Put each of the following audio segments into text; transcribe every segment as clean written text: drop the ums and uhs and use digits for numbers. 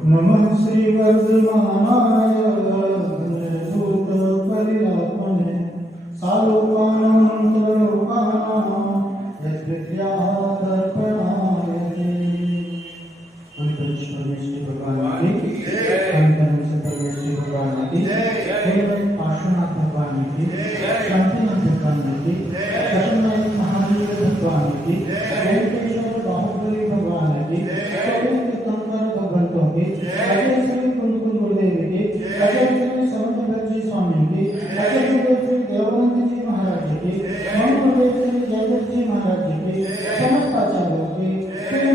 नमः श्री वर्धमानाय धूत परिलापने सालोकानंतरोकानां यद्विद्यादर्पणाय परमेश्वर भगवान की परमेश्वर भगवान की पार्श्वनाथ भगवान की शांतिनाथ भगवान की कृष्णनाथ महावीर भगवान की वेंकटेश्वर बाहुबली भगवान की भगवंतों की अजय श्री कुंदकुंद गुरुदेव की अजय श्री समंतजी स्वामी की अजय श्री देवानंद जी महाराज की मंगलदेव श्री जयदेव जी महाराज की समस्त आचार्यों की श्री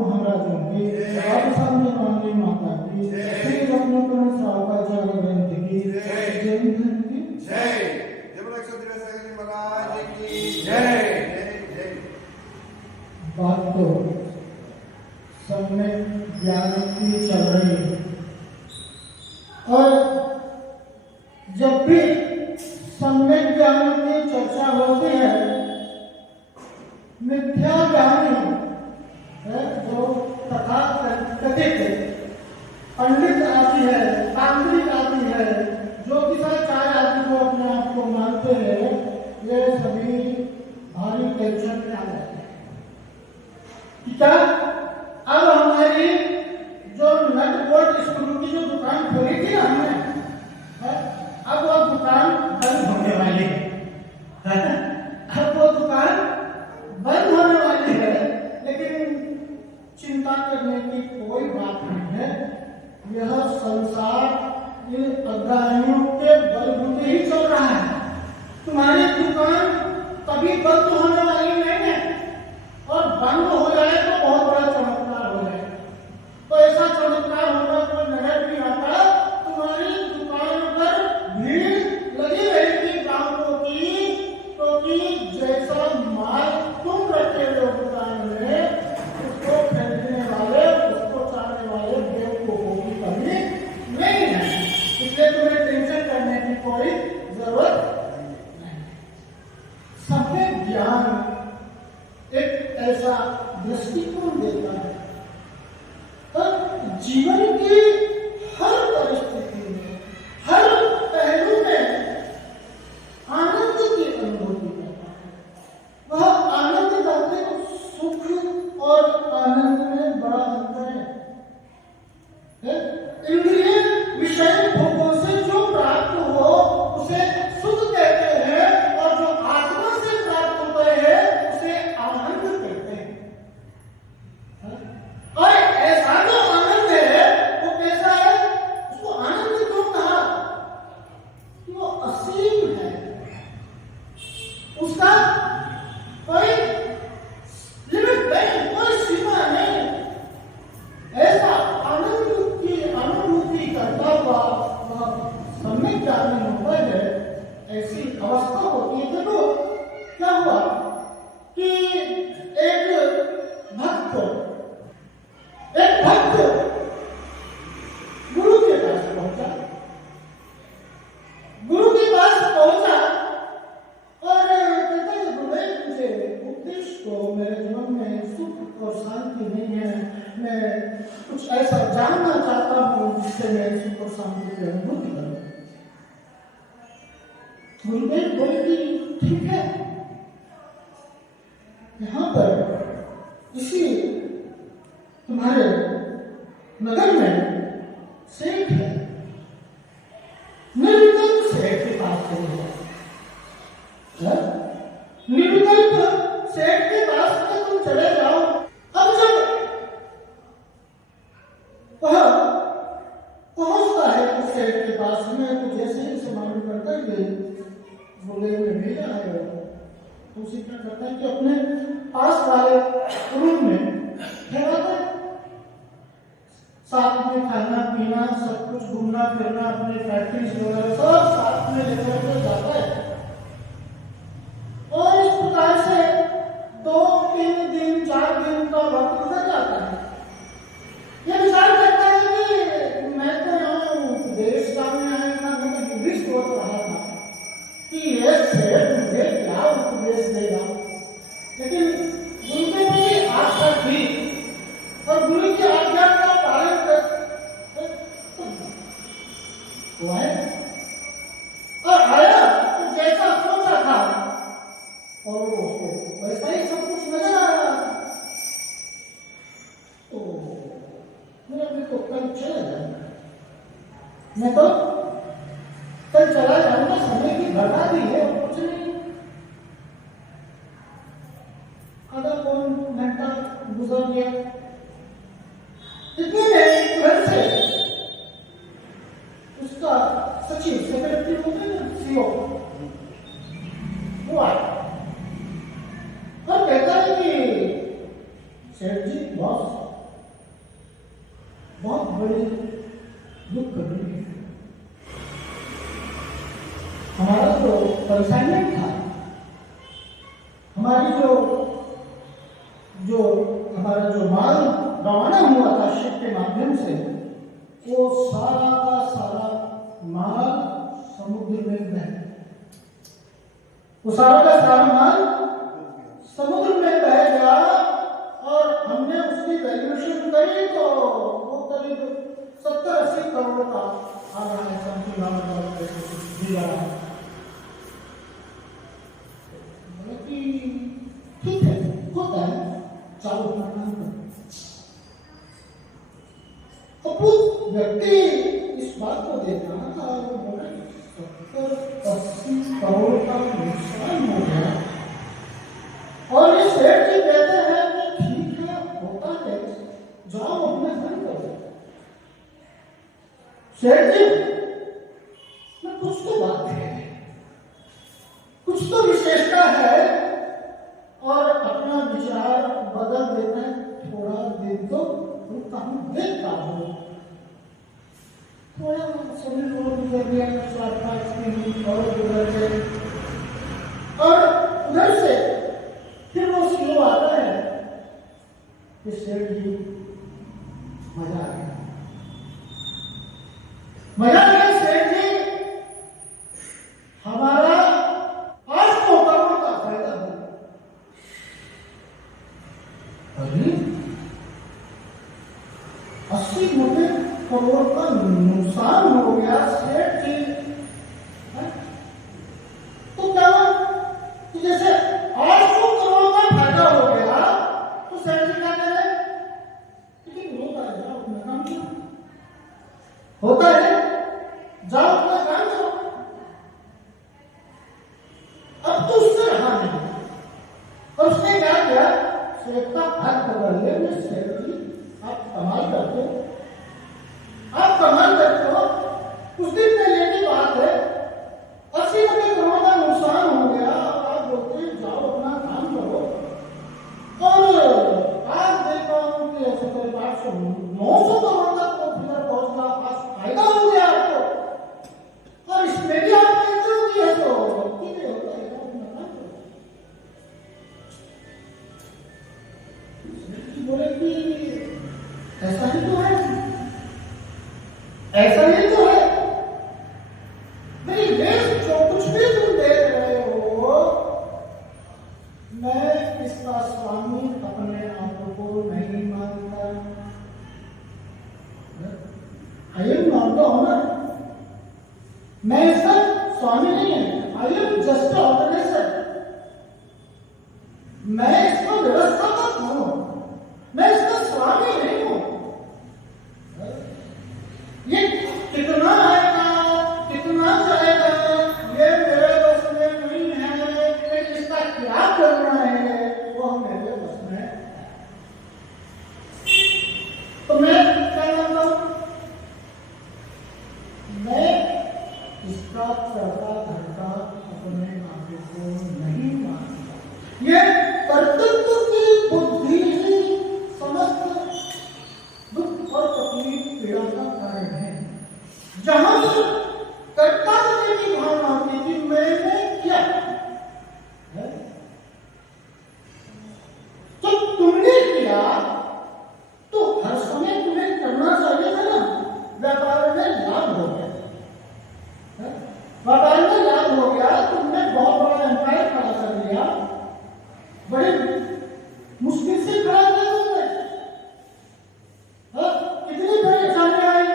महाराजों की आप सामने मांगली माता की श्री रत्नाकरण श्रावकाचार्य ग्रंथ की जय हिंद की जय महाराज की जय। बात तो सम्यक ज्ञान की चल रही है और जब भी सम्यक ज्ञान की चर्चा होती है मिथ्या ज्ञानी है जो तथा कथित पंडित आदि है तांत्रिक आदि है जो कि चार आदि को अपने आप को मानते हैं ये सभी भारी टेंशन में आ जाते हैं। क्या अब हमारी जो नट बोल्ट स्क्रू की जो दुकान खोली थी ना हमने अब वो दुकान बंद होने वाली है। अब वो दुकान बंद होने वाली है लेकिन चिंता करने की कोई बात नहीं है। यह संसार इन अज्ञानियों के बलबूते ही चल रहा है। तुम्हारी दुकान कभी बंद होने वाली नहीं है और बंद हो जाए तो बहुत बड़ा चमत्कार हो जाए। तो ऐसा चमत्कार होगा कोई नजर नहीं आता। तुम्हारी दुकान पर भीड़ लगी रहेगी ग्राहकों की क्योंकि जैसा माल तुम रखे हो दुकान में उसको खरीदने वाले उसको चाहने वाले बेवकूफों की कमी नहीं है। इसलिए तुम्हें टेंशन करने की कोई जरूरत नहीं। सभ्य ज्ञान एक ऐसा दृष्टिकोण देता है और जीवन की हर परिस्थिति में हर पहलू में आनंद की अनुभूति करता है। वह आनंद करते तो सुख और आनंद में बड़ा अंतर है। इंद्रिय विषय भोगों से जो प्राप्त हो उसे सुख कहते हैं और जो आत्मा से प्राप्त होता है उसे आनंद कहते हैं। और ऐसा जो आनंद है वो कैसा है? उसको आनंद क्यों कहा? वो असीम है। उसका कोई लिमिट नहीं, कोई सीमा नहीं। ऐसा आनंद की अनुभूति करता हुआ वह सम्यक ज्ञानी होता है। ऐसी अवस्था होती है। देखो क्या हुआ कि एक भक्त गुरु के पास पहुंचा। गुरु के पास पहुंचा और कहता है गुरुदेव मुझे उपदेश को मेरे जीवन में सुख और शांति नहीं है। मैं कुछ ऐसा जानना चाहता हूँ जिससे मैं सुख और शांति की अनुभूति करूँ। गुरुदेव बोले कि ठीक है यहाँ पर इसी तुम्हारे नगर में सेठ है। निर्विकल्प सेठ के पास चले जाओ। निर्विकल्प सेठ के पास में तुम चले जाओ। अब जब वह पहुंचता है तो सेठ के पास में तो जैसे ही उसे मालूम करता है कि बोले में भेजा है तो उसे क्या करता है कि अपने पास वाले रूम में ठहराता है। साथ में खाना पीना सब कुछ घूमना फिरना अपने फैक्ट्री वगैरह सब साथ में लेकर के जाता है। और इस प्रकार से 2-3 दिन 4 दिन का वक्त गुजर जाता है। यह विचार करता है कि मैं तो यहाँ उपदेश जानने आया था। मैं तो इंग्लिश सोच रहा था कि ये सेठ मुझे क्या उपदेश देगा। लेकिन गुरु के प्रति आस्था थी और गुरु की आज्ञा का पालन मेरे को कल चला जाऊंगा, मैं तो कल चला जाऊंगा, समय की बर्बादी है और कुछ नहीं। आधा पौन घंटा गुजर गया, इतने में घर से उसका सचिव, सेक्रेटरी होते हैं ना, सीओ, वो आया और कहता है कि सेठ जी बहुत बड़ी दुख कर रही है, हमारा तो कंसाइनमेंट था, हमारी हमारा जो माल रवाना हुआ था शिप के माध्यम से, वो सारा का सारा माल समुद्र में बह गया, वो सारा का सारा माल समुद्र में बह गया। और हमने उसकी वैल्यूएशन करी तो वो करीब 70-80 करोड़ का आ रहा है, समथिंग दिया है। ठीक है, होता है, चालू करना तो व्यक्ति इस बात को देखा था, 70-80 करोड़ का नुकसान हो गया। और ये सेठ जी कहते हैं कि ठीक है, होता है, जाओ अपना धन करो। सेठ जी में कुछ तो बात है, कुछ तो विशेषता है, और अपना विचार बदल देते हैं, थोड़ा दिन तो रुकता हूं, देखता हूं। थोड़ा समय और गुजर गया, 4-5 दिन और गुजर गए, और उधर से फिर वो सीओ आता है कि सेठ जी मजा आ गया, मजा आ गया सेठ जी, हमारा 800 करोड़ का फायदा हुआ। अरे 80-90 करोड़ का नुकसान हो गया सेठ जी, तो क्या कि जैसे 800 करोड़ का फायदा हो गया, तो सेठ जी क्या करें, लेकिन होता है, जाओ अपना काम करो, होता है, जाओ अपना काम करो। अब तो उससे रहा नहीं, और उसने क्या किया, सेठ का हाथ पकड़ लिया, सेठ जी आप कमाल करते हो, आप कमाल करते हो। कुछ दिन पहले की बात है, 80-90 करोड़ का नुकसान हो गया, आप बोलते हैं जाओ अपना काम करो, और आज देखा हूं कि ऐसे करीब 800-900 करोड़ तक तो फिगर पहुंच गया, आज फायदा हो गया आपको, और इसमें भी आपने इंटरव्यू किया, तो ठीक है, होता है, अपना काम करो। बोले कि ऐसा ही तो है, ऐसा ही तो है, नहीं वेस्ट जो कुछ भी तुम देख रहे हो, मैं इसका स्वामी अपने आप को नहीं मानता, I am not the owner, मैं इसका स्वामी नहीं है, आई एम जस्ट ऑर्गेनाइजर, मैं इसका व्यवस्थापक हूं, मैं इसका स्वामी नहीं हूं। ये कितना आएगा, कितना जाएगा, ये मेरे बस में नहीं है, लेकिन इसका क्या करना है वो मेरे बस में है। तो मैं क्या करता हूं, मैं इसका चढ़ता घटता अपने आप को नहीं मानता, ये कर्तव्य की बुद्धि ही समस्त दुख और तकलीफ पीड़ा का कारण है। जहां कर्तव्य की भावना होती थी, मैंने क्या है? तो तुमने किया तो हर समय तुम्हें करना चाहिए था ना, व्यापार में लाभ हो गया, व्यापार में लाभ हो गया, तुमने बहुत बड़ा एम्पायर खड़ा कर लिया, बड़े मुश्किल से खड़ा किया तुमने, कितनी परेशानी आई,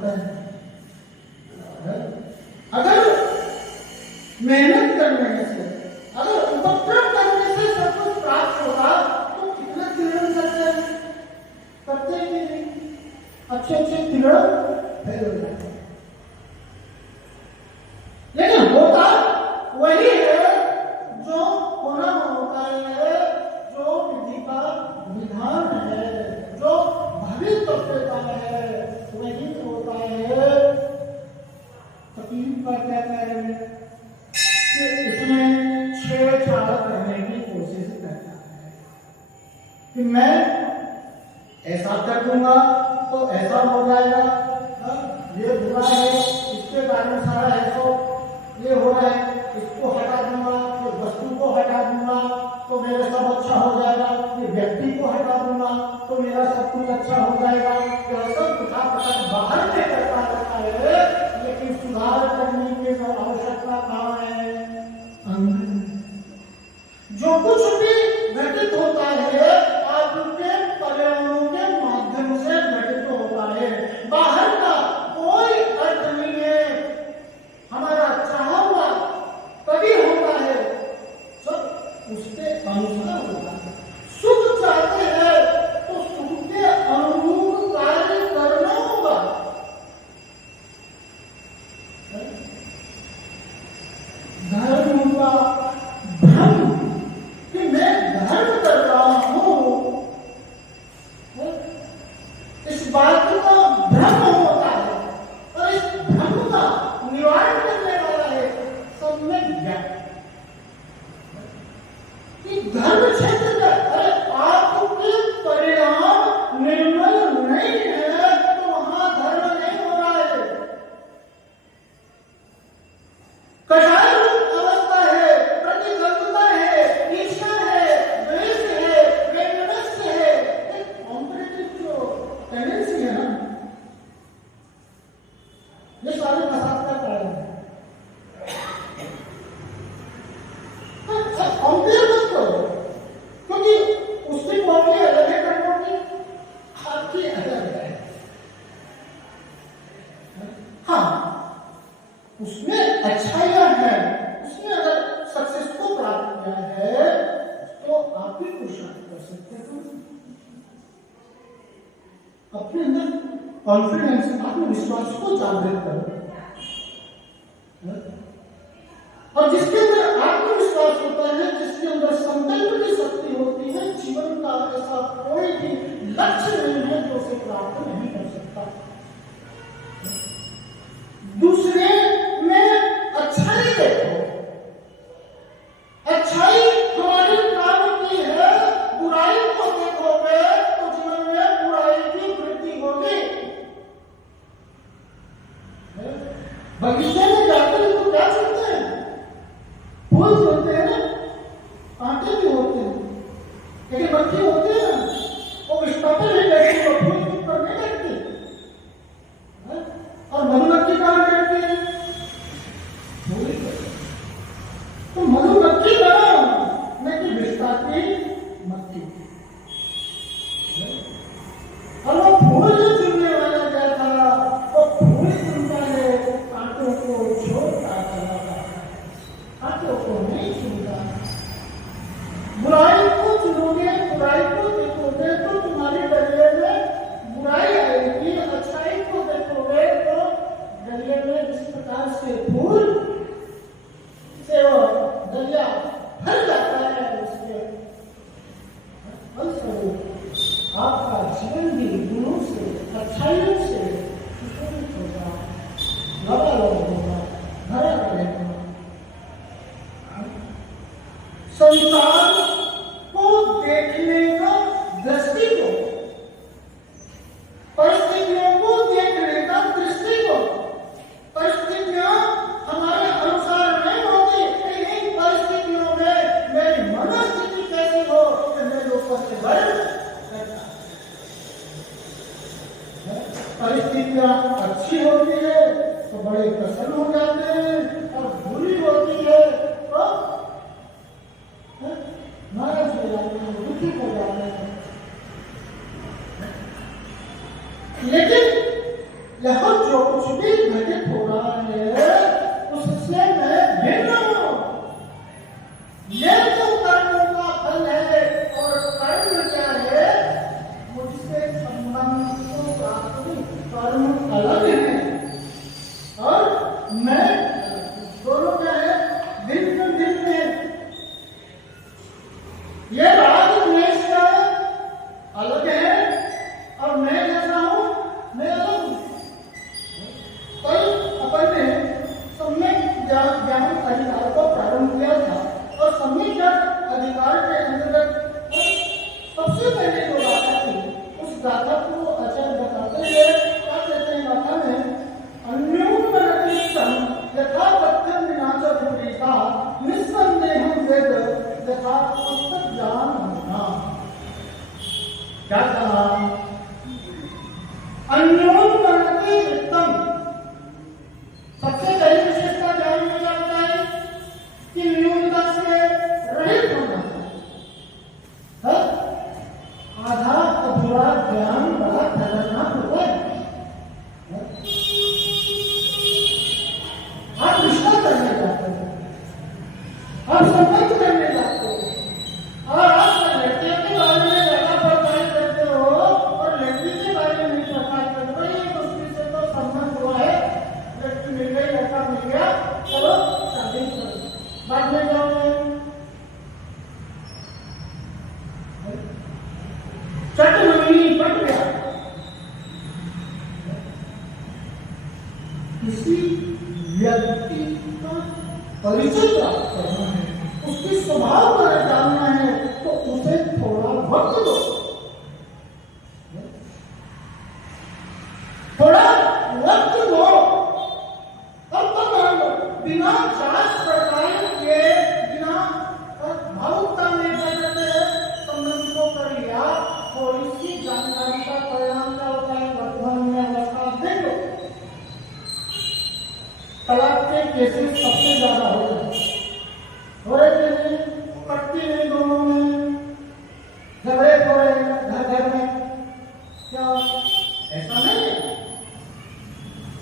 होता है। अगर मेहनत करने से, अगर उपक्रम करने से सब कुछ प्राप्त होगा तो कितना किरण करते हैं कि नहीं? अच्छे किरण फेल हो जाते हैं। लेकिन होता वही है जो होना होता है, जो विधि का विधान है, जो भविष्यवक्ता है, वही होता है। फकीर का क्या कह रहे हैं कि इसमें छेड़छाड़ करने की कोशिश करता है कि मैं ऐसा कर दूंगा तो ऐसा हो जाएगा, ये बुरा है, इसके कारण सारा है, तो ये हो रहा है, इसको हटा दूंगा, ये वस्तु को हटा दूंगा तो मेरा सब अच्छा हो जाएगा, ये व्यक्ति को हटा दूंगा तो मेरा सब कुछ अच्छा हो जाएगा। यह सब उठा पटक बाहर में करता रहता है, लेकिन सुधार करने की जो आवश्यकता कहाँ है? जो कुछ भी घटित होता है आपके परिणामों के माध्यम से घटित होता है, बाहर का कोई अर्थ नहीं है। हमारा चाहा हुआ तभी होता है सब उसके अनुसार होता है। सुख चाहते हैं तो सुख के अनुरूप कार्य करना होगा। धर्म का भ्रम कि मैं धर्म कर रहा हूं, इस बात का भ्रम होता है और इस भ्रम का निवारण करने वाला है सम्यक ज्ञान। धर्म क्षेत्र में अरे आपके परिणाम निर्मल नहीं है तो वहां धर्म नहीं हो रहा है। कषाय अवस्था है, प्रतिबद्धता है, ईर्ष्या है, द्वेष है, वैमनस्य है, एक कॉम्पिटिटिव जो टेंडेंसी है ना, ये सारे फसाद का कारण है। कंपेयर मत करो, क्योंकि उसकी क्वालिटी अलग है, कंट्रोल आपकी अलग है। हाँ, उसमें अच्छाइयां हैं, उसमें अगर सक्सेस को प्राप्त किया है तो आप भी पुरुषार्थ कर सकते हैं। अपने अंदर कॉन्फिडेंस, आत्मविश्वास को जागृत करो, और जिसके अंदर आत्मविश्वास होता है, जिसके अंदर संकल्प की शक्ति होती है, जीवन का ऐसा कोई भी लक्ष्य नहीं है जो उसे प्राप्त नहीं कर सकता। दूसरे में अच्छाई देखो, अच्छाई हमारी प्राप्ति है, बुराई को देखोगे तो जीवन में बुराई की वृद्धि होगी। बगीचे में जाते हैं तो क्या चुनते हैं? फूल चुनते हैं ना, कांटे भी होते हैं, लेकिन बच्चे होते हैं वो विस्तार नहीं करते, फूल पर नहीं बैठते। ये राग द्वेष का अलग है और मैं जैसा हूं, मैं अलग हूं। कल अपन ने सम्यक ज्ञान अधिकार को प्रारंभ किया था और सम्यक ज्ञान अधिकार के अंतर्गत सबसे पहले जो गाथा थी उस गाथा को आचार्य बताते हुए क्या कहते हैं गाथा में, अन्योन्यतीर्थम यथा पथ्यम विनाश विपरीता निस्संदेहं वेद यथा पुस्तक ज्ञान होना। क्या कहा? अन्योन्यतीर्थम, सबसे पहली विशेषता ज्ञान में क्या बताए कि न्यूनता से रहित होना है। आधा अधूरा ज्ञान बड़ा खतरनाक होता है। आप रिश्ता करने जाते हैं, आप संबंध करने जाते हो और आप लड़कियों के बारे में ज्यादा प्रचार करते हो और लड़की के बारे में नहीं प्रचार करते। एक दूसरे से तो संबंध हुआ है, लड़की मिल गई, लड़का मिल गया, चलो शादी करो, बाद में जाओगे चट महीनी पट गया। किसी व्यक्ति का परिचय प्राप्त करना है, उसके स्वभाव को जानना है, तो उसे थोड़ा वक्त दो, थोड़ा वक्त दो और तब हम बिना जांच पड़ताल के, बिना भावुकता में संबंध को कर लिया। थोड़ी सी जानकारी का परिणाम क्या होता है? वर्तमान में अवस्था देख लो, तलाक के केसेस सबसे ज्यादा हो रहे थे, पट्टी नहीं दोनों में, झगड़े हो रहे घर घर में। क्या ऐसा नहीं है?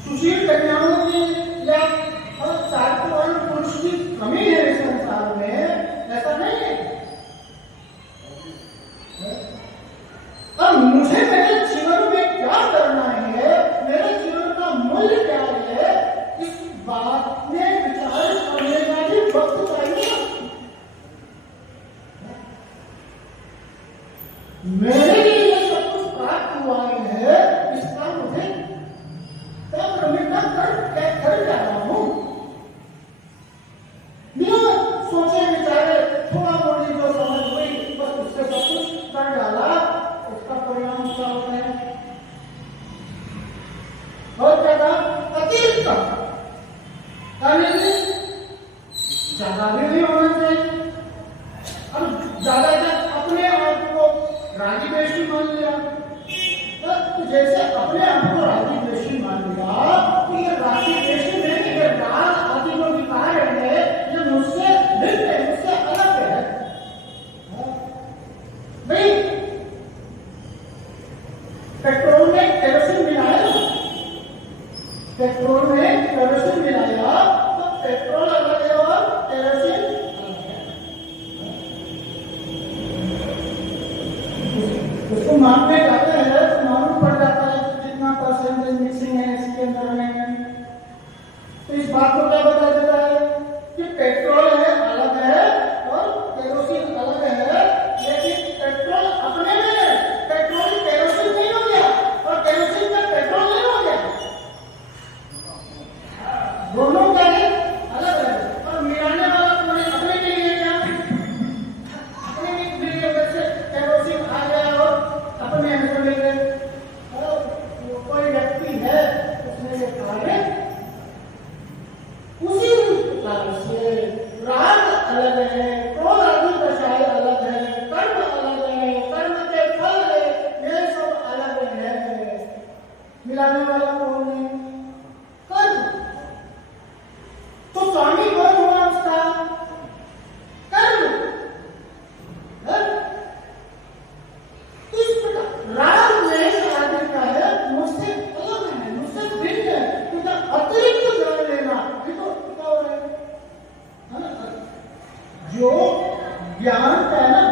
सुशील कन्याओं की या चारित्रवान पुरुष की कमी है इस संसार में, ऐसा नहीं है। अब मुझे मेरे जीवन में क्या करना है, मेरे जीवन का मूल्य क्या है, इस बात में विचार करने का भी वक्त चाहिए। मेरे लिए ये सब कुछ प्राप्त हुआ है, इसका मुझे क्या प्रमिता कर जा रहा हूं। बिना सोचे विचारे थोड़ा मोड़ी जो समझ हुई बस उससे सब कुछ कर डाला, उसका परिणाम क्या होता है? और क्या था? अतिरिक्त ज्यादा भी नहीं होना चाहिए। अब ज्यादा अपने आप को राजी बेशी मान लिया, तो जैसे अपने आप को राजी बेशी मान लिया, तो ये राजी बेशी नहीं, ये राग आदि जो विकार है, ये मुझसे भिन्न है, मुझसे अलग है। भाई पेट्रोल में केरोसिन मिलाया, पेट्रोल में केरोसिन मिलाया तो पेट्रोल अलग है और केरोसिन अलग है। उसको मापने जाते हैं तो मालूम पड़ जाता है कि कितना परसेंटेज मिक्सिंग है इसके अंदर में। तो इस बात को क्या बता देता है कि पेट्रोल है अलग है और केरोसिन अलग है, लेकिन पेट्रोल अपने में है, पेट्रोल केरोसिन नहीं हो गया और केरोसिन का पेट्रोल नहीं हो गया, दोनों का है अलग है। और मिलाने वाला अपने अपने के लिए क्या, अपने के लिए वैसे केरोसिन आ गया और अपने अंदर ले गए। कोई व्यक्ति है उसने ये कार्य उसी प्रकार से राग अलग है, क्रोध आदि दशाएं अलग है, कर्म अलग है, कर्म के फल है, ये सब अलग है। मिलाने वाला कौन है? कर्म। तो स्वामी कौन हुआ उसका? कर्म। इस प्रकार राग में आदि का है, मुझसे अलग है, मुझसे भिन्न है, क्योंकि अतिरिक्त जान लेना ये तो क्या हो रहा है जो ज्ञान का है ना,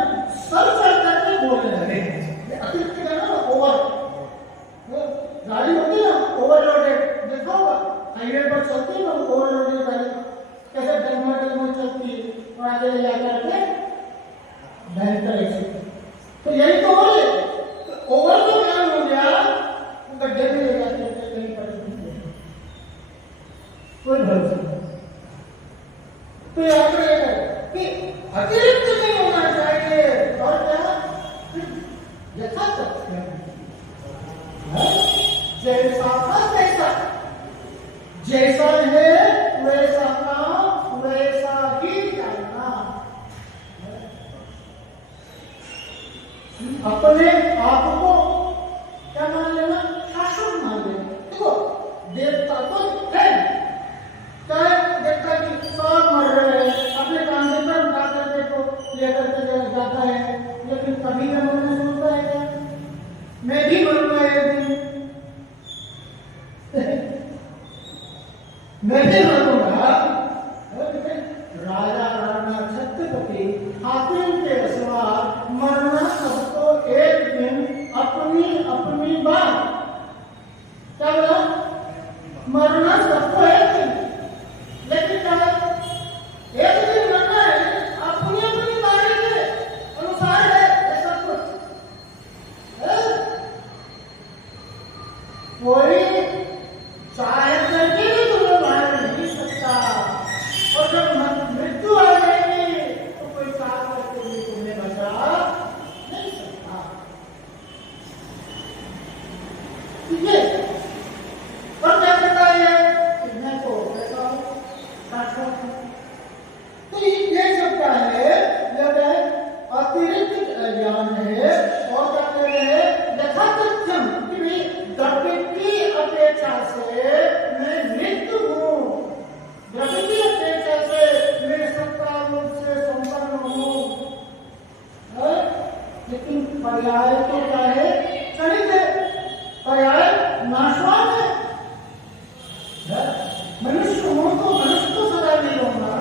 सब चढ़ करके बोल रहे हैं। अतिरिक्त का ना ओवर, गाड़ी होती है ना ओवरलोडेड, देखा होगा हाईवे पर चलती है ना ओवरलोडेड गाड़ी कैसे डगमग चलती है और आगे ले जाकर के बेहतर है। तो यही तो हो ओवर तो ज्ञान हो गया, गड्ढे में ले जाते हैं कहीं पर कोई भरोसा नहीं। तो याद रखेगा कि अतिरिक्त नहीं होना चाहिए और क्या यथातथ जैसा था तैसा, जैसा है वैसा काम वैसा ही करना, अपने आप को क्या मान लेना, शासन मान लेना। देखो देवता तो है, चाहे देवता की सब मर रहे हैं, अपने काम से कर्म का करके तो लेकर के जाता है, लेकिन कभी का मन में सोचता है क्या मैं भी मरूंगा एक दिन, मैं भी मरूंगा। राजा राणा छत्रपति हाथियों के सवार मरना सबको एक दिन अपनी अपनी बात, क्या बोला, मरना सबको एक दिन, लेकिन क्या एक दिन मरना है अपनी अपनी बारी के अनुसार है, ऐसा कुछ कोई चाहे करके भी तुम्हें मार नहीं सकता, और जब मृत्यु आ जाएगी तो कोई चाह करके भी तुम्हें बचा नहीं सकता। ठीक है, और क्या करता है मैं तो ऐसा शाश्वत, तो ये सब क्या है, यह अतिरिक्त ज्ञान है। और क्या कह रहे हैं, यथातथ्यम कि भाई द्रव्य की अपेक्षा से मैं नित्य हूँ, द्रव्य की अपेक्षा से मैं सत्ता रूप से संपन्न हूँ, लेकिन पर्याय तो क्या है, क्षणिक है, पर्याय नाशवान है। मनुष्य हो तो मनुष्य तो सदा नहीं रहूंगा,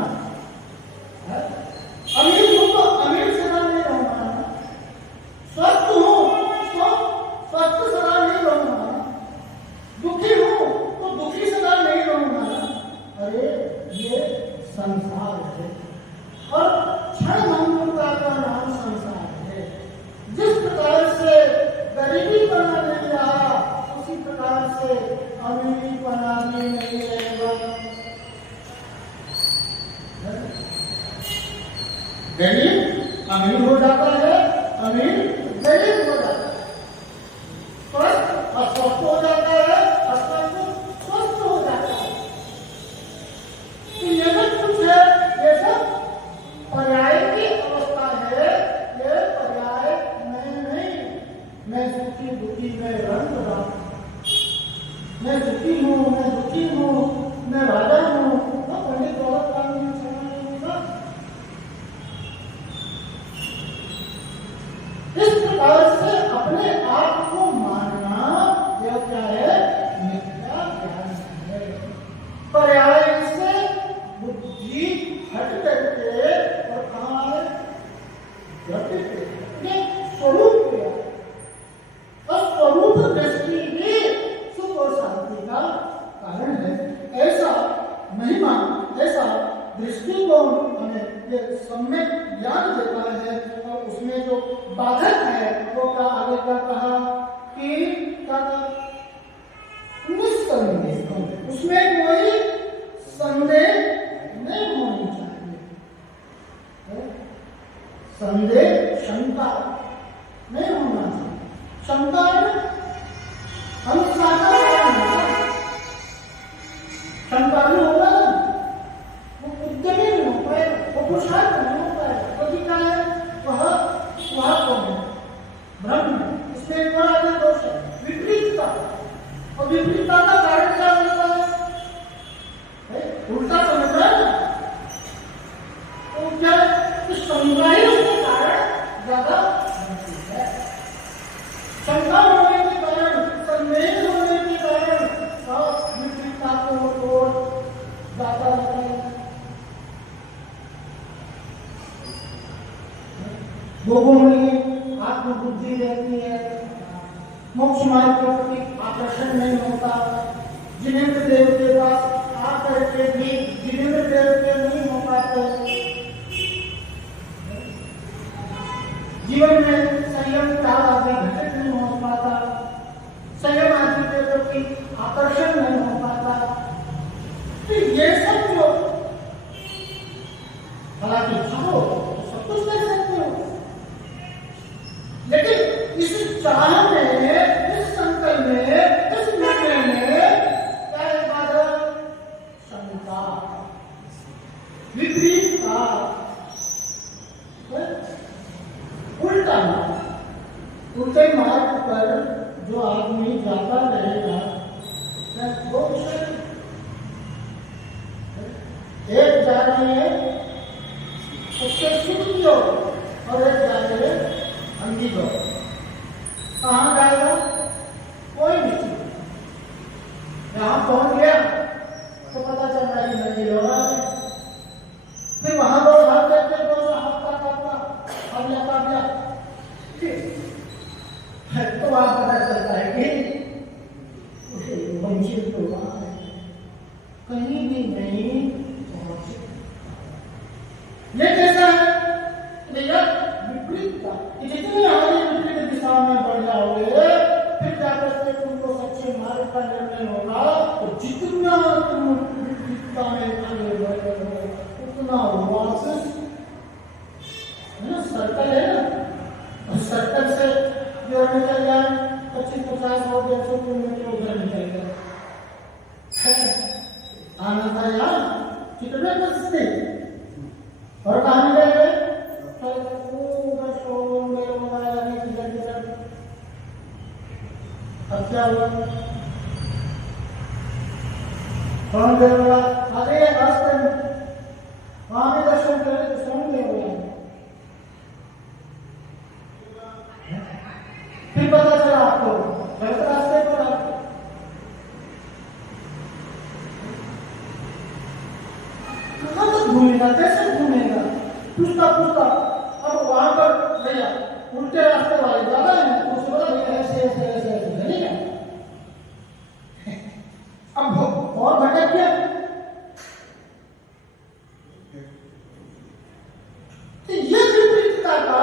अमीर हूं तो अमीर सदा नहीं रहूंगा, स्वस्थ हूं तो स्वस्थ सदा नहीं रहूंगा, दुखी हूं तो दुखी सदा नहीं रहूंगा। अरे ये संसार है और क्षण मात्रता का नाम संसार है। जिस प्रकार से गरीबी बना नहीं रहा, उसी प्रकार से अमीरी बना भी नहीं रहेगा। गरीब अमीर हो जाता है, अमीर गरीब हो जाता है, स्वस्थ अस्वस्थ हो जाता है, अस्वस्थ स्वस्थ हो जाता है। तो ये सब कुछ है, ये सब पर्याय की अवस्था है, ये पर्याय मैं नहीं। मैं सुखी दुखी में रंग रहा, मैं सुखी हूँ, मैं दुखी हूँ, मैं राजा हूँ, पंडित दौलत राम ने इस प्रकार से अपने आप को मानना यह क्या है, मिथ्या ज्ञान है। पर्याय से बुद्धि हट करके और कहाँ है, द्रव्य पे, स्वरूप पे, और स्वरूप दृष्टि भी सुख और शांति का कारण है। ऐसा महिमा, ऐसा दृष्टिकोण हमें ये सम्यक ज्ञान देता है। और उसमें जो बाधक है वो क्या आगे क्या कहा कि क्या निस्संदेह, उसमें कोई संदेह नहीं होनी चाहिए, संदेह शंका नहीं होना चाहिए। शंका हम शंका नहीं होगा ना, वो उद्यमी नहीं हो पाए, वो पुरुषार्थ नहीं हो पाए, क्योंकि क्या है वह कौन है, ब्रह्म है। इसमें एक बड़ा आगे दोष है, विपरीतता, और विपरीतता का कारण क्या होता है, उल्टा समझ रहा है ना, तो क्या शंका ही उसके कारण ज्यादा है। शंका होने के कारण, संदेह होने के कारण विपरीतता को और ज्यादा होता है। लोगों में आत्मबुद्धि रहती है, मोक्ष मार्ग के प्रति आकर्षण नहीं होता, जिनेंद्र देव के पास आकर के भी जिनेंद्र देव के नहीं हो पाते, जीवन में संयम का आदमी घटित नहीं हो पाता, संयम आदमी के प्रति आकर्षण नहीं हो पाता। तो ये सब जो हालांकि चाहो सब कुछ कर सकते हो, लेकिन इस चाह में, इस संकल्प में, इस निर्णय में क्या है? बाधा, शंका, विपरीतता, उल्टे मार्ग पर जो आदमी जाता रहेगा, वो एक जा रही है उसके सुख की ओर और एक जा रही है अंधी की ओर। कहाँ जाएगा? कोई नहीं। यहाँ पहुंच गया तो पता चल रहा है कि नदी हो रहा है, फिर वहां लोग हाथ करके हफ्ता तो वहां पता चलता है कि वंचित तो वहां है, कहीं भी नहीं पहुंचे। ये कैसा है? भैया विपरीतता, जितनी आगे विपरीत दिशा में बढ़ जाओगे, फिर जाकर के तुमको सच्चे मार्ग का निर्णय होगा। तो जितना तुम विपरीतता में आगे बढ़ोगे उतना वापस है ना, सर्कल है ना, उस सर्कल से जो निकल जाए 25-50 और 150 किलोमीटर उधर निकल गया। आना था यार कितने बचते और कहाँ निकल गए? अब क्या हुआ? कौन गए बोला? अरे रास्ते में वहां भी दर्शन करे तो स्वयं गए बोला। फिर पता चला आपको गलत रास्ते पर आप कहाँ तक घूमेगा, कैसे घूमेगा? पूछता अब वहां पर भैया उल्टे रास्ते वाले ज्यादा है, उसको बोला भैया ऐसे ऐसे ऐसे ऐसे चलेगा। अब और भटक गया। तो ये विपरीतता का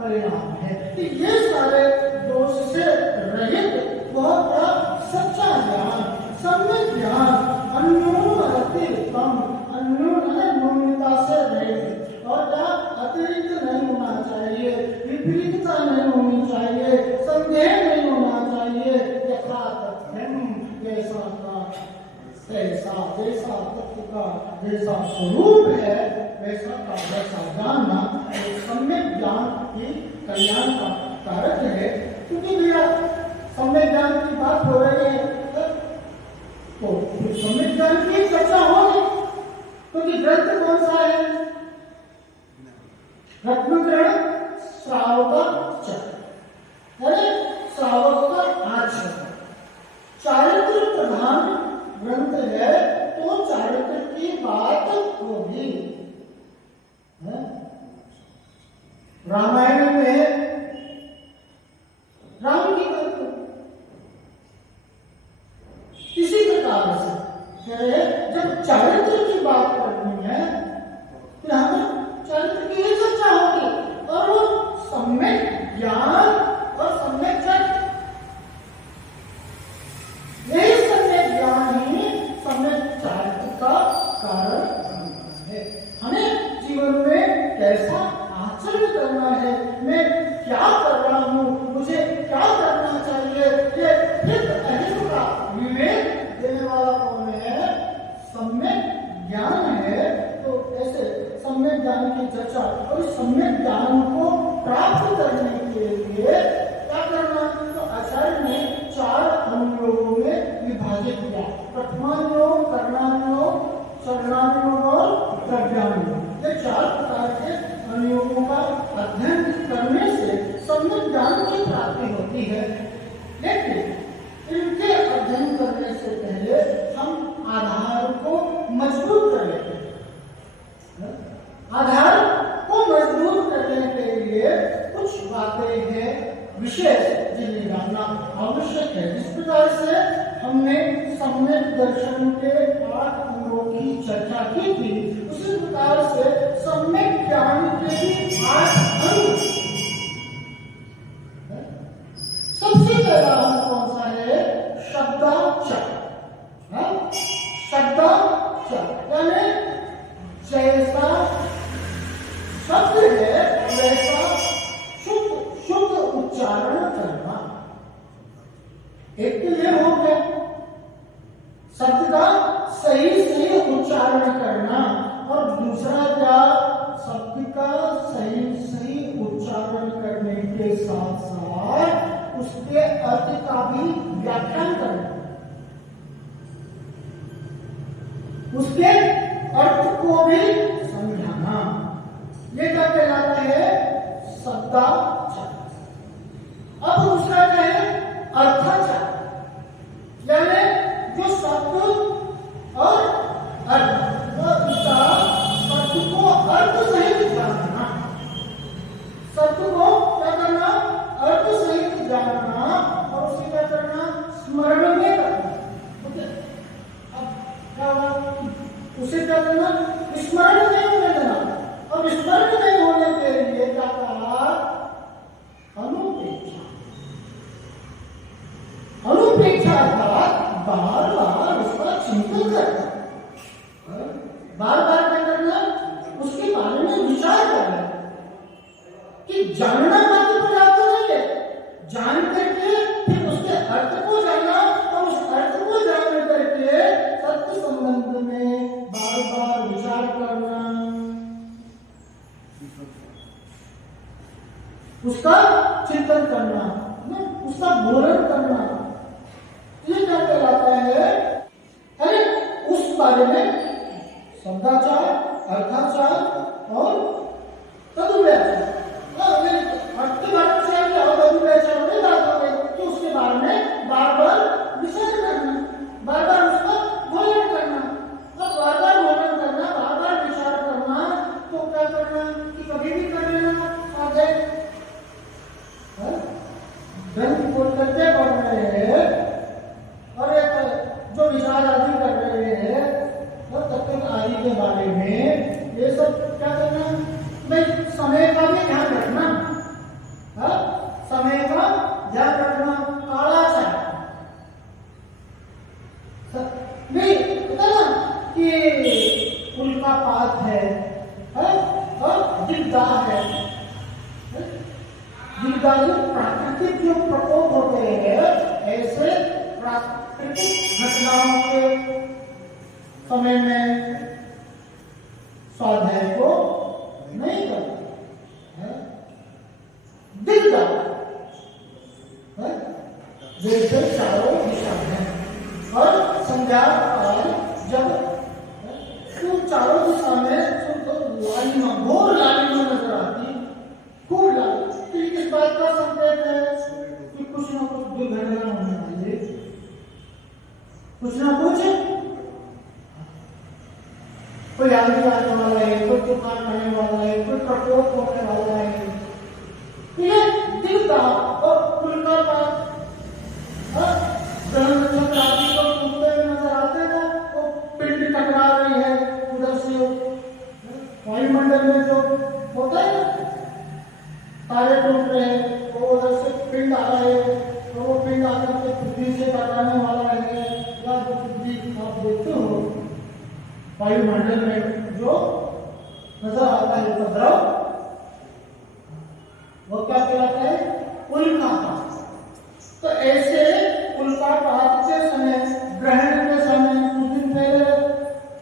परिणाम है। तो ये सारे दोष से रहित बहुत बड़ा सच्चा ज्ञान, सम्यक ज्ञान, अन्योन्यता से रहित और जहाँ अतिरिक्त नहीं होना चाहिए, विपरीतता नहीं होनी चाहिए, संदेह नहीं होना चाहिए। यथातथ्यम, जैसा का तैसा, जैसा तत्व का जैसा स्वरूप है वैसा का वैसा जानना एक सम्यक ज्ञान की कल्याण का कारक है। क्योंकि भैया सम्यक ज्ञान की बात हो रही है तो सम्यक ज्ञान की चर्चा होगी, क्योंकि ग्रंथ कौन सा है? रत्नग्रहण श्रावक श्रावक का आचरण चारित्र प्रधान ग्रंथ है, तो चारित्र की बात होगी। रामायण में राम की बात इसी प्रकार से जब चारित्र की बात करनी है तो यहाँ पर चारित्र की ही चर्चा होगी और वो सम्यक ज्ञान और सम्यक चर्चा, यही सम्यक ज्ञान ही सम्यक चारित्र का कारण है। हमें जीवन में कैसा आचरण करना है, मैं क्या कर रहा हूँ, मुझे क्या करना चाहिए, ये हित अहित का विवेक देने वाला कौन है? सम्यक ज्ञान है। तो ऐसे सम्यक ज्ञान की चर्चा और इस सम्यक ज्ञान को प्राप्त करने के लिए क्या करना? तो आचार्य ने 4 अनुयोगों में विभाजित किया। प्रथमानुयोग, कर्णानुयोग, शरणानुयोग और द्रव्यानुयोग। ये 4 प्रकार के अनुयोगों का अध्ययन करने से सम्यक ज्ञान की प्राप्ति होती है। लेकिन इनके अध्ययन करने से पहले हम आधार को मजबूत कर लेते हैं। आधार को मजबूत करने के लिए कुछ बातें हैं विशेष जिन्हें जानना आवश्यक है। जिस प्रकार से हमने सम्यक दर्शन के 8 अंगों की चर्चा की थी, उसी प्रकार से सम्यक ज्ञान के 8 अंग वाक्य का भी व्याख्यान करना, उसके अर्थ को भी समझाना, ये क्या कहलाता है? शब्दाचार। अब दूसरा क्या है? अर्थाचार, यानी जो शब्द और अर्थ, शब्द को अर्थ सहित जानना, शब्द को क्या करना? अर्थ सहित जानना, और उसे क्या करना? स्मरण में रखना। अब क्या हुआ? उसे क्या करना? स्मरण नहीं होने देना। अब स्मरण नहीं होने के लिए क्या कहा? अनुपेक्षा। अनुपेक्षा अर्थात बार बार उसका चिंतन करना, बार बार क्या करना? उसके बारे में विचार करना, कि जानना मात्र पर्याप्त नहीं है, जान करके फिर उसके अर्थ को जानना, और उस अर्थ को जान करके सत्य संबंध में बार बार विचार करना, उसका चिंतन करना, उसका बोधन करना, ये क्या कहलाता है? अरे उस बारे में शब्दाचार, अर्थाचार और तदुव्याचार। तो उसके बारे में बार बार विचार करना, बार बार उसका बोधन करना। अब बार बार बोधन करना, बार बार विचार करना, तो क्या करना? कि कभी भी कर लेना आगे ग्रंथ खोल करके पढ़ रहे हैं और एक जो विचार आदि कर रहे हैं, और तत्व आदि के बारे में ये सब क्या करना? भाई समय का भी ध्यान रखना, समय का ध्यान रखना, कालाचार नहीं पता ना कि उल्का पात है और दिग्दा है। दिग्दा जो प्राकृतिक जो प्रकोप होते हैं, ऐसे प्राकृतिक घटनाओं के समय में स्वाध्याय को नहीं करना। दिग्दा जैसे चारों दिशा है, और संध्या काल जब तो चारों दिशा में तो लालिमा, घोर लालिमा नजर आती, खूब लाल। तो इस बात का संकेत है कि कुछ ना कुछ दुर्घटना होने वाली है, कुछ ना कुछ, कोई आदमी आने वाला है, कोई तूफान आने वाला है, कोई प्रकोप होने वाला है। ये दिखता और उल्का पात ग्रहण नक्षत्र आदि को टूटते हुए नजर आते हैं, वो पिंड टकरा रही है उधर से, वायुमंडल में जो होता है तारे टूट रहे हैं, तो उधर से पिंड आ रहे हैं, तो वो पिंड आकर के पृथ्वी से टकराने वाला है, या पृथ्वी आप देखते हो वायुमंडल में जो नजर आता है उपद्रव, वो क्या कहलाता है? उल्कापात। तो ऐसे उल्कापात के समय, ग्रहण के समय, कुछ दिन पहले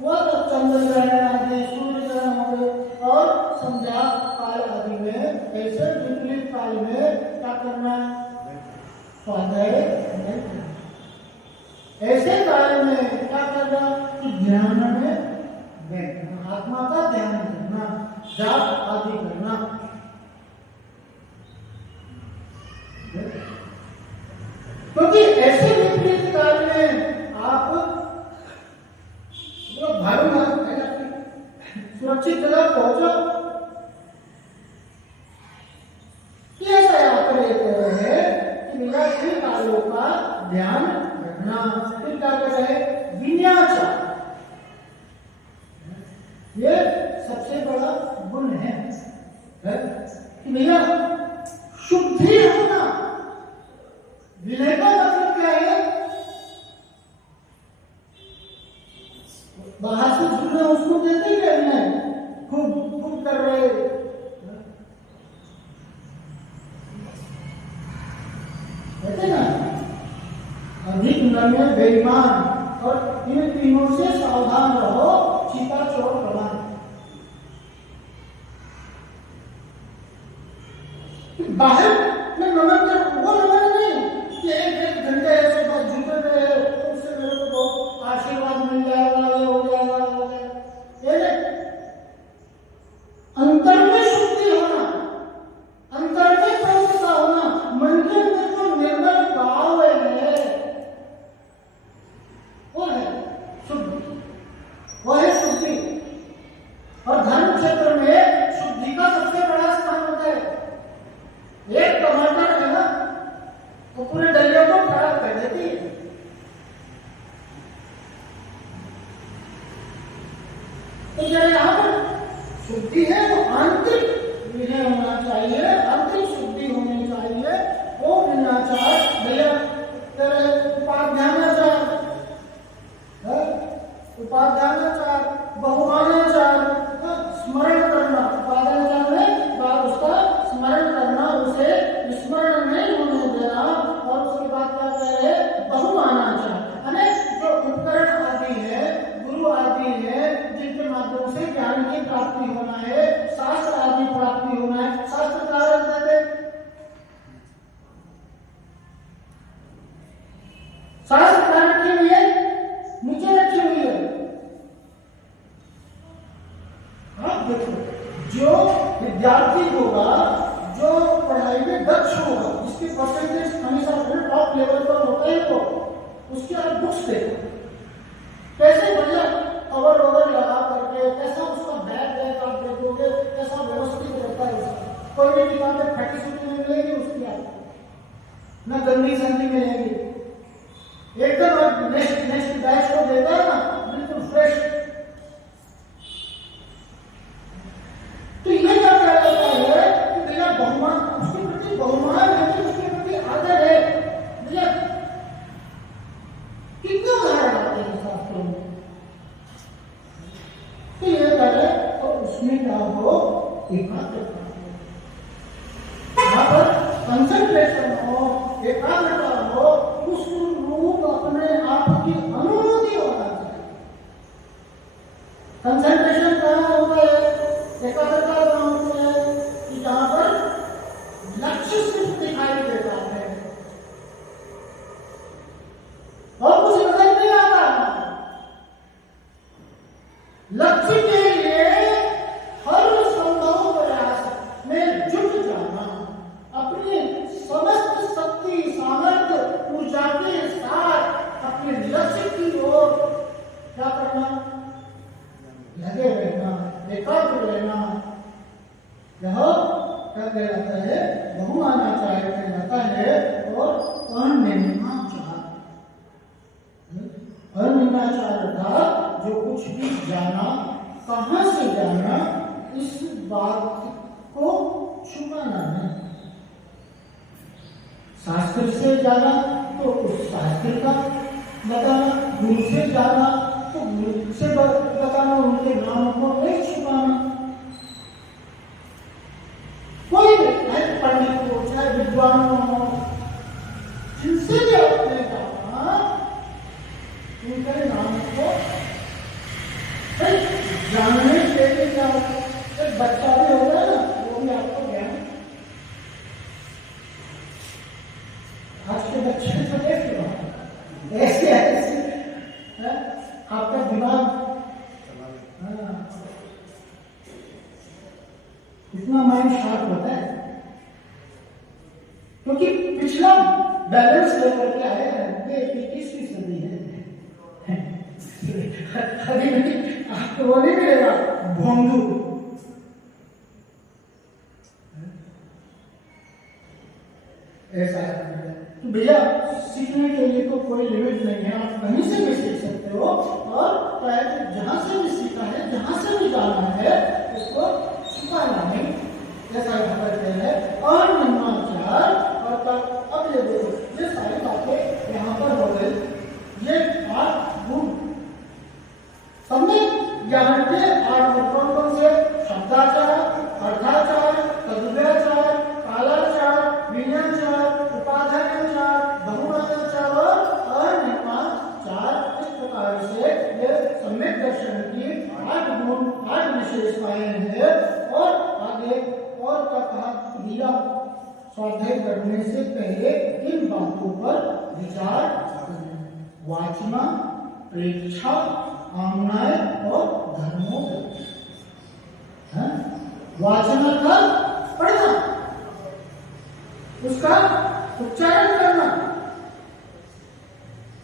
हुआ तो चंद्र ग्रहण आदि, सूर्य ग्रहण आदि, और संध्या काल आदि में, ऐसे विपरीत काल में क्या करना? स्वाध्याय नहीं करना। ऐसे काल में क्या करना? कि ध्यान में बैठना, आत्मा का ध्यान करना, जाप आदि करना। क्योंकि ऐसे विपरीत काल में आप सुरक्षित जगह पहुंचो, ऐसा यहाँ पर है कि मेरा इन कालों का ध्यान रखना। फिर क्या कर रहे? विन्याचार, ये सबसे बड़ा गुण है कि मेरा शुद्धि होना। विनय का मतलब क्या है? बाहर से झुकना उसको कहते क्या विनय? खूब खूब कर रहे, कहते ना अधिक नम्य बेईमान, और इन तीनों से सावधान रहो, चीता चोर प्रमाण। बाहर में नमन कर, वो नमन नहीं कि एक शुद्धि है वो आंतरिक विनय होना चाहिए, आंतरिक शुद्धि होनी चाहिए। वो विनयाचार भैया तेरे उपाध्यानाचार, उपाध्यानाचार, बहुमानाचार, स्मरण करना, उपाध्यानाचार में बात उसका स्मरण करना, उसे विस्मरण नहीं होने देना। और उसके बाद क्या कह रहे, बहुमानाचार यानी जो उपकरण आदि है, गुरु आदि है, जिनके माध्यम से ज्ञान की प्राप्ति होना है, शास्त्र आदि प्राप्ति होना है। शास्त्र कारण देते, शास्त्र कारण के लिए नीचे रखी हुई है। आप देखो, जो विद्यार्थी होगा, जो पढ़ाई में दक्ष होगा, जिसकी परसेंटेज हमेशा अपने टॉप लेवल पर होता है, तो उसके आप बुक्स देखो कैसे बढ़िया कवर ओवर लगा करके, कैसा उसका बैग आप देखोगे, कैसा व्यवस्थित रहता है उसका। कोई भी किताबें फटी सूटी नहीं मिलेगी उसकी, आपको न गंदी संदी मिलेगी, एकदम नेक्स्ट बैच को देता है ना, बिल्कुल फ्रेश। तो ये क्या कह रहा है कि भैया बहुमान, उसके प्रति बहुमान है, उसके प्रति आदर है। भैया कितना उदाहरण आते हैं शास्त्रों में। तो ये करे तो उसमें क्या हो, एकाग्रता, यहाँ पर कंसंट्रेशन हो, एकाग्रता हो, उस रूप अपने आप की अनुभूति होना चाहिए। कंसंट्रेशन कहाँ होता है, एकाग्रता कहाँ होती है, कि जहाँ पर लक्ष्य सिर्फ दिखाई देता है और कुछ नजर नहीं आता। लक्ष्य के लिए हर संभव प्रयास में जुट जाना, अपनी समस्त शक्ति सामर्थ्य ऊर्जा के साथ अपने लक्ष्य की ओर क्या करना, लगे रहना, एकाग्र रहना। यह क्या कहलाता है, बहुमानाचार कहलाता है। और अनिर्माचार, अनिर्माचार था जो कुछ भी जाना, कहां से जाना, इस बात को छुपाना नहीं। शास्त्र से जाना तो उस शास्त्र का बताना, गुरु से जाना तो गुरु से बताना, उनके नाम को नहीं छुपाना। कोई भी चाहे पंडित हो, चाहे विद्वान हो, जिनसे भी आपने जाना, उनके नाम को जानने के लिए क्या होता है, एक बच्चा भी होता है ना, वो भी आपको ज्ञान। आज के बच्चे तो देख ऐसे ऐसे आपका दिमाग इतना माइंड शार्प होता है, क्योंकि पिछला बैलेंस लेकर के आए हैं। ये 21वीं सदी है, अभी नहीं आपको वो नहीं मिलेगा भोंदू। ऐसा है तो भैया, सीखने के लिए तो कोई लिमिट नहीं है, आप कहीं से भी सीख सकते हो। और जहां से भी सीखा है, जहां से भी जाना है, उसको छुपाना नहीं, जैसा यहाँ पर कह है। और निम्नाचार, और अब ये देखो, ये सारी बातें यहाँ पर हो गई। ये 8 गुण सबने ज्ञान के 8 गुण कौन कौन से, शब्दाचार, अर्थाचार, तदुभयाचार, कालाचार, विनयाचार, उपाध्यानाचार, बहुमानाचार और अनिर्माचार। इस प्रकार से ये सम्यक दर्शन की 8 गुण, 8 विशेषताएं हैं। और आगे और क्या कहा, दिया स्वाध्याय करने से पहले इन बातों पर विचार करना, वाचना, प्रेक्षा, आमनाय और धर्मोदय। वाचना का पढ़ना, उसका उच्चारण करना,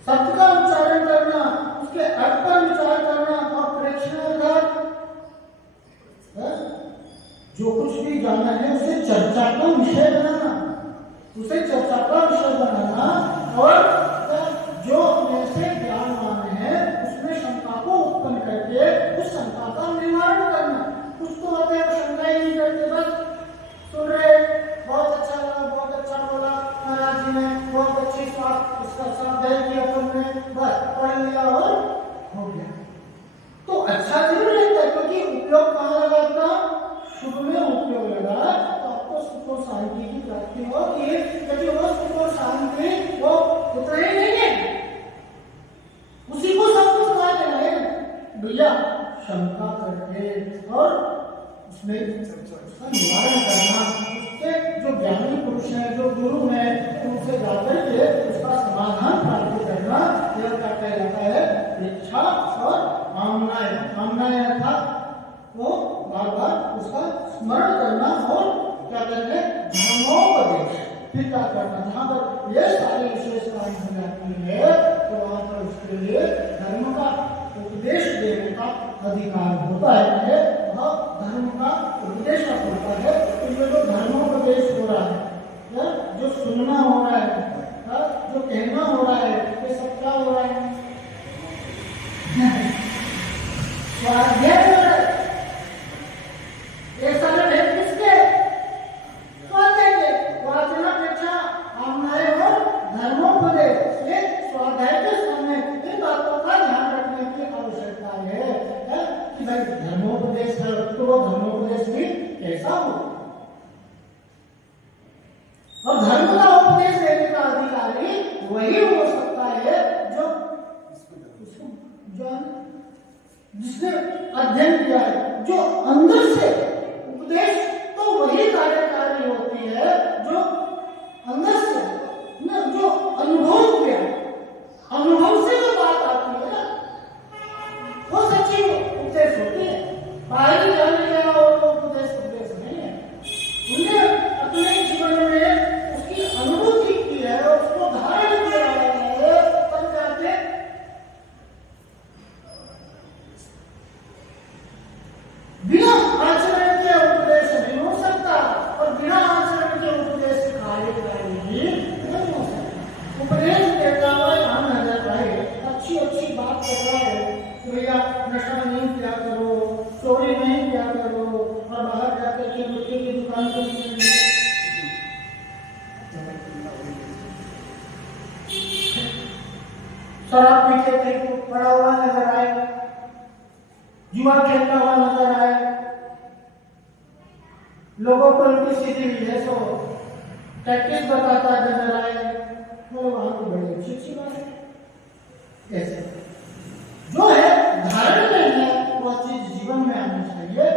शब्द का उच्चारण करना, उसके अर्थ पर विचार करना। और प्रेक्षण जो कुछ भी जाना है उसे चर्चा का विषय बनाना, उसे चर्चा का विषय बनाना। और जो अपने से ज्ञानवान है उसमें शंका को उत्पन्न करके उस शंका का निवारण करना। कुछ तो होते हैं शुभ में उपयोग लगा तो आपको सुख और शांति की प्राप्ति होगी। क्योंकि वो सुख और शांति वो उतना ही नहीं है, उसी को सब कुछ कहा गया है भैया, शंका करके और उसमें उसका निवारण करना, उसके जो ज्ञानी पुरुष हैं, जो गुरु हैं, उनसे जाकर के उसका समाधान प्राप्त करना, यह क्या कहलाता है? इच्छा और कामनाएं। कामनाएं अर्थात वो बार बार उसका स्मरण करना और क्या कहते हैं? धर्मोपदेश। फिर क्या करना? जहाँ पर ये सारी विशेषताएं हो जाती है तो वहां पर उसके लिए धर्म का उपदेश देने का अधिकार होता है। वह धर्म का उपदेश होता है। तो ये जो धर्मोपदेश हो रहा है, जो सुनना हो रहा है, जो कहना हो रहा है, ये सब क्या हो रहा है? स्वाध्याय हो रहा है। ये सारे भेद किसके? स्वाध्याय के। वाचनापेक्षा कामनाएं और धर्मोपदेश, ये स्वाध्याय के सामने इन बातों का ध्यान रखने की आवश्यकता है कि भाई धर्मोपदेश है तो वो धर्मोपदेश भी कैसा हो, और धर्म का उपदेश देने का अधिकारी वही हो सकता है जिसने अध्ययन किया है, जो अंदर से उपदेश तो वही कार्यकारी होती है जो अंदर से न, जो अनुभव किया, अनुभव से जो बात आती है ना, वो सच्ची उपदेश होती है। बाहरी जाने का और उपदेश नहीं है। उन्हें अपने जीवन में उसकी अनुभूति की है, उसको धारण किया है, तब जाके बिना आचरण के उपदेश नहीं हो सकता, और बिना आचरण के उपदेश कार्यकारी भी नहीं हो सकता। उपदेश देता हुआ यहाँ नजर आए, अच्छी अच्छी बात कर रहा है कि भैया नशा नहीं किया करो, चोरी नहीं किया करो, और बाहर जाकर के मिट्टी की दुकान पर शराब पीते थे पड़ा हुआ नजर आए, जुआ खेलता हुआ नजर आए, लोगों को उनकी सीधी है सो टैक्टिस बताता नजर आए, तो वहां को बड़ी अच्छी बात है। कैसे जो है धारण में है वह चीज जीवन में आनी चाहिए।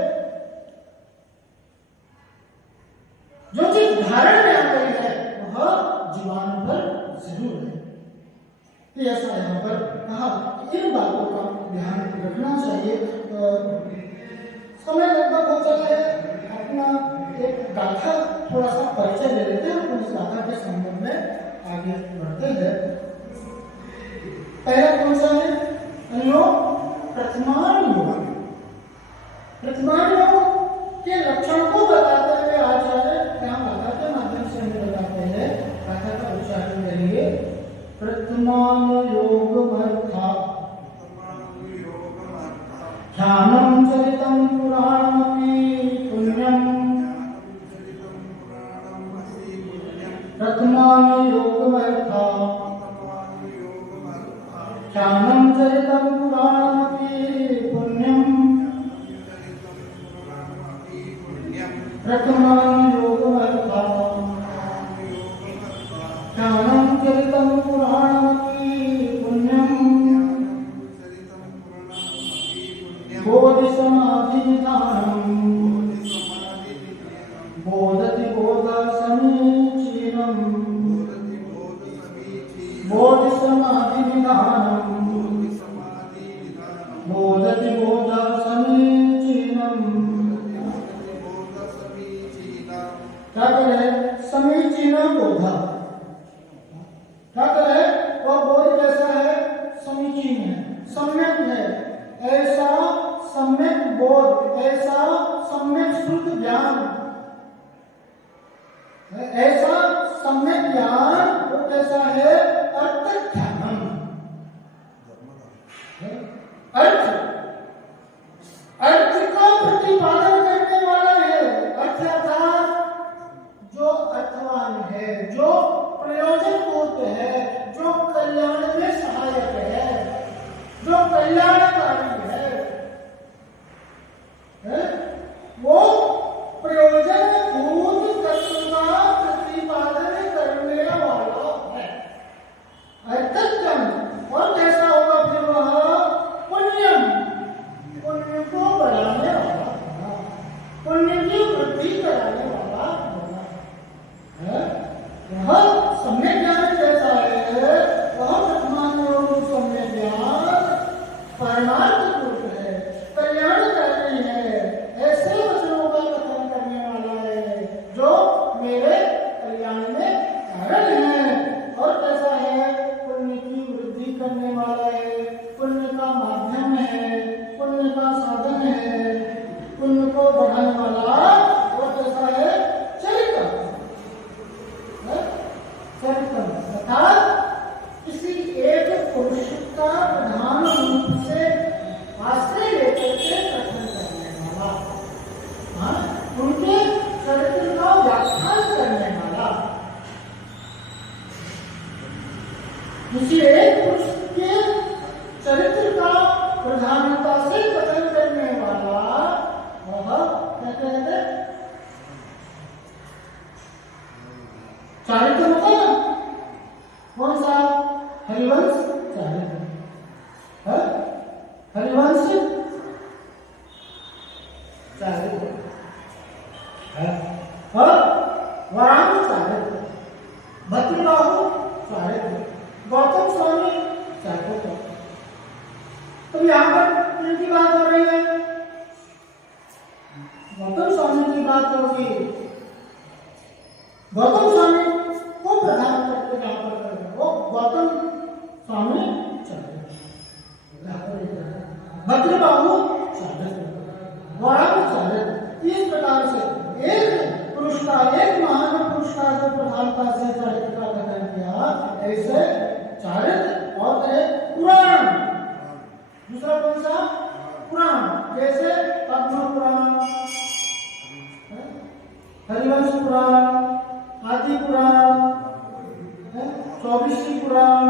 जो चीज धारण में आ गई है वह जीवन पर जरूर है। तो ऐसा यहाँ पर कहा कि इन बातों का ध्यान रखना चाहिए। समय लगभग हो चला है, अपना एक गाथा थोड़ा सा परिचय ले लेते हैं, उस गाथा के संबंध में आगे बढ़ते हैं। पहला कौन सा है? प्रथमान योग। प्रथमान योग के लक्षण को बताते हुए आचार्य यहाँ गाथा के माध्यम से हमें बताते हैं। गाथा का उच्चारण करिए। प्रथमान योगमर्था ध्यानं चरितं पुराणमपि पुण्यं। प्रथमान योगमर्था ध्यानं चरितं पुराणमपि पुण्यं। प्रथमान योगमर्था ध्यानं चरितं पुराणमपि पुण्यं। बोधि समाधि निधानम् बोधति बोध समीचीनम्। बोधि समाधि निधानम् बोधति बोध समीचीनम्। क्या करे? समीचीन बोध। क्या करे? वह बोध कैसा है? समीचीन है, सम्यक है, ऐसा सम्यक बोध, ऐसा सम्यक शुद्ध ज्ञान, ऐसा सम्यक ज्ञान वो कैसा है? अर्थ ध्यानम। अर्थ का प्रतिपादन करने वाला है। अर्थ अर्थात जो अर्थवान है, जो प्रयोजन भूत है, जो कल्याण में सहायक है, जो कल्याणकारी है, वो वृद्धि कराने वाला होगा। वह सम्यक ज्ञान कैसा है? वह वर्तमान योग सम्यक ज्ञान परमार्थ रूप है, कल्याणकारी है, ऐसे वचनों का कथन करने वाला है जो मेरे कल्याण में कारण है। और कैसा है? पुण्य की वृद्धि करने वाला है, पुण्य का माध्यम है, पुण्य का साधन है, पुण्य को बढ़ाने वाला। और कैसा है? चरित्र, चरित्र अर्थात किसी एक पुरुष का प्रधान रूप से आश्रय लेकर के कथन करने वाला, उनके चरित्र का व्याख्यान करने वाला। किसी एक पुरुष के चरित्र का प्रधानता से कथन करने वाला वह क्या कहते हैं? चारित्र होता है ना, कौन सा? हरिवंश चारित्र, हरिवंश चारित्र और वरांग चारित्र, भद्रबाहु चारित्र, गौतम स्वामी चारित्र। तो यहाँ पर किनकी बात हो रही है? गौतम स्वामी की बात होगी। गौतम स्वामी को प्रधान करके यहाँ पर वो गौतम स्वामी चारित्र, भद्रबाहु चारित्र, वरांग चारित्र। इस प्रकार से एक पुरुष का, एक महान पुरुष का जो प्रधानता से चरित्र का कथन किया, ऐसे चारित्र। और पुराण, दूसरा कौन सा? पुराण, जैसे पद्म पुराण, हरिवंश पुराण, आदि पुराण, 24 पुराण,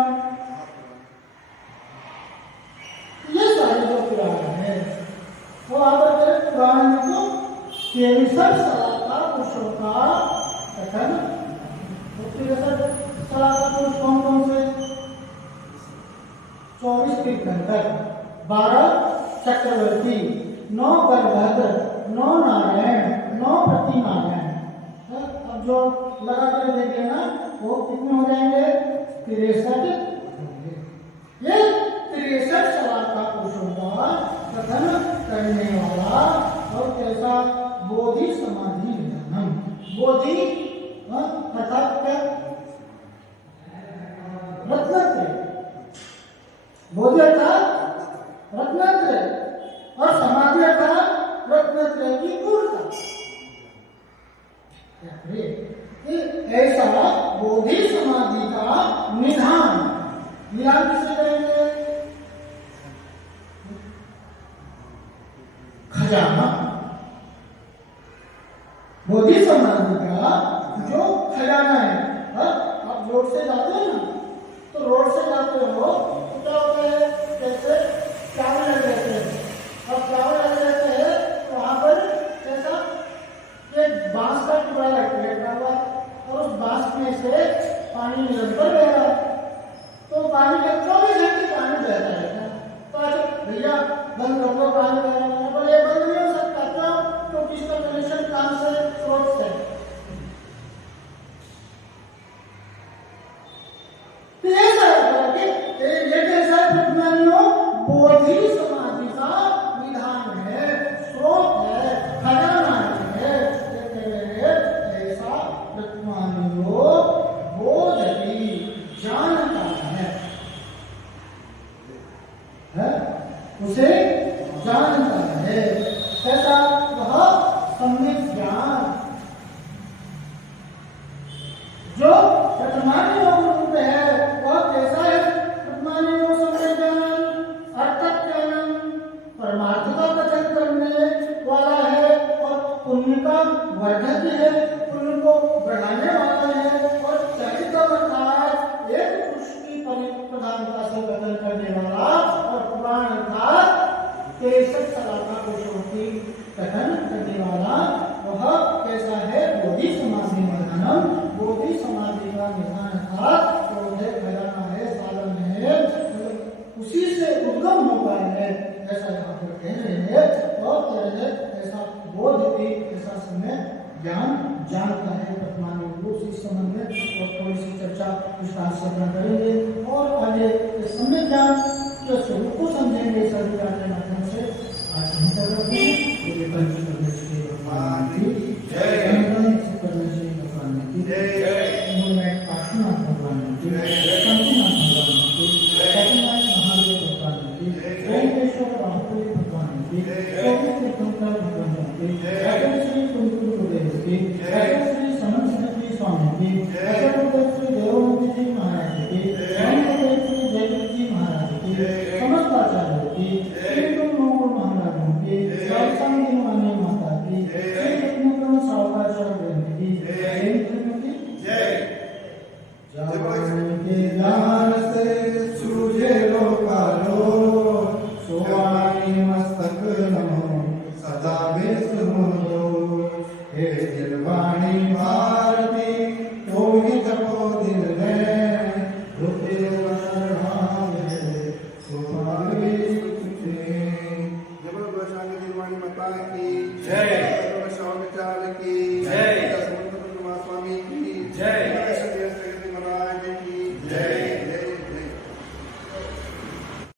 ये सारे जो पुराण है वो आप पुराण को 63 सलाहकार पुरुषों का कथन। 63 सलाहकार पुरुष कौन कौन से? 24 तीर्थंकर, 12 चक्रवर्ती, 9 बलभद्र, 9 नारायण, 9 प्रतिनारायण। अब जो लगा कर देख लेना वो कितने हो जाएंगे? 63 होंगे। ये 63 सलाहकार पुरुषों का कथन करने वाला। और कैसा? बोधि समाधि विधानम। बोधि अर्थात क्या? रत्नत्रय। बोधि अर्थात रत्नत्रय और समाधि अर्थात रत्नत्रय की पूर्णता। ऐसा बोधि समाधि का निधान, निधान किसे करेंगे? खजाना। बोधि समाधि का जो खजाना है। आप रोड से जाते हो ना, तो रोड से जाते हो तो क्या होता है? जैसे चावल लग जाते हैं, और चावल लग जाते हैं तो वहां पर कैसा? एक बांस का टुकड़ा लगा हुआ और उस बांस में से पानी निरंतर बह रहा है। तो पानी का 24 घंटे पानी बहता रहता है। तो अच्छा भैया बंद कर दो, पानी बह रहा है, बोले बंद नहीं हो सकता। क्यों? क्योंकि इसका कनेक्शन कहाँ से? स्रोत से। तो ये कैसा प्रतिमानियों? बोधि समाधि का विधान है, स्रोत है, खजाना है। ऐसा प्रतिमानियों बोधि जानता है, उसे जानता है। ऐसा वह सम्यक ज्ञान जो वर्तमान रूप है, वह कैसा है? वर्तमान सम्यक ज्ञान, अर्थक ज्ञान, परमार्थ का कथन करने वाला है और पुण्य का वर्धक है, पुण्य को बढ़ाने वाला है। और चरित्र अर्थात एक पुरुष की प्रधानता से कथन करने वाला। और पुराण अर्थात 63 सलाहकार पुरुषों की कथन करने वाला। वह कैसा है? बोधि समाधि निधानम। बोधि समाधि का निधान अर्थात क्रोध है, खजाना है, साधन है, उसी से उद्गम होता है, ऐसा यहाँ पर कह रहे हैं। और ऐसा बोध भी ऐसा समय ज्ञान जानता है वर्तमान योग से इस संबंध में और थोड़ी सी चर्चा विस्तार से अपना करेंगे और आगे समय ज्ञान के स्वरूप को समझेंगे इस अधिकार के माध्यम से। आज हम कर रहे हैं